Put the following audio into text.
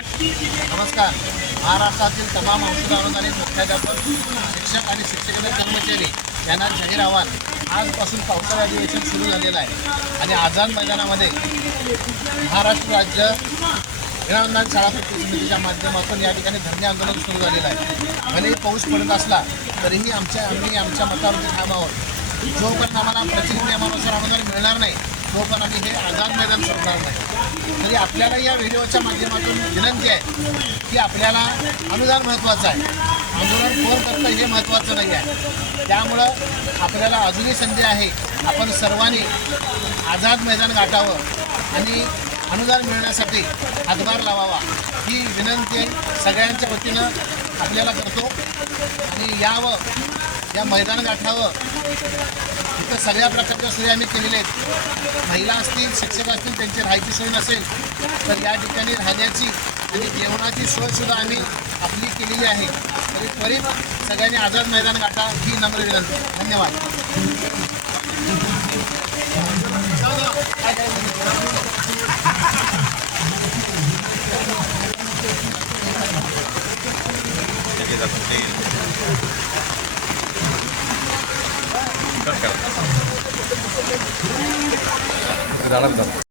Start. नमस्कार. महाराष्ट्रातील तमाम औषध अनुदानित मुख्याध्यापक, शिक्षक आणि शिक्षकेतर कर्मचारी यांना जाहीर आव्हान. आजपासून पावसाळी अधिवेशन सुरू झालेलं आहे आणि आझाद मैदानामध्ये महाराष्ट्र राज्य विनाअनुदान शाळा कृती समितीच्या माध्यमातून या ठिकाणी धरणे आंदोलन सुरू झालेलं आहे. भलेही पाऊस पडत असला तरीही आम्ही आमच्या मतावरती ठाम आहोत. जोपर्यंत आम्हाला प्रचलित नियमानुसार अनुदान मिळणार नाही तोपर्यंत आम्ही हे आझाद मैदान सोडणार नाही. तरी आपल्याला या व्हिडिओच्या माध्यमातून विनंती आहे की आपल्याला अनुदान महत्त्वाचं आहे, आंदोलन कोण करतं हे महत्त्वाचं नाही आहे. त्यामुळं आपल्याला अजूनही संधी आहे. आपण सर्वांनी आझाद मैदान गाठावं आणि अनुदान मिळण्यासाठी हातभार लावावा ही विनंती सगळ्यांच्या वतीनं आपल्याला करतो. आणि यावं, या मैदान गाठावं. इथं सगळ्या प्रकारच्या सोयी आम्ही केलेल्या आहेत. महिला असतील, शिक्षक असतील, त्यांची राहायची सोय नसेल तर या ठिकाणी राहण्याची आणि जेवणाची सोयसुद्धा आम्ही आपली केलेली आहे. तरी त्वरित सगळ्यांनी आझाद मैदान गाठा ही नम्र विनंती. धन्यवाद. झाला.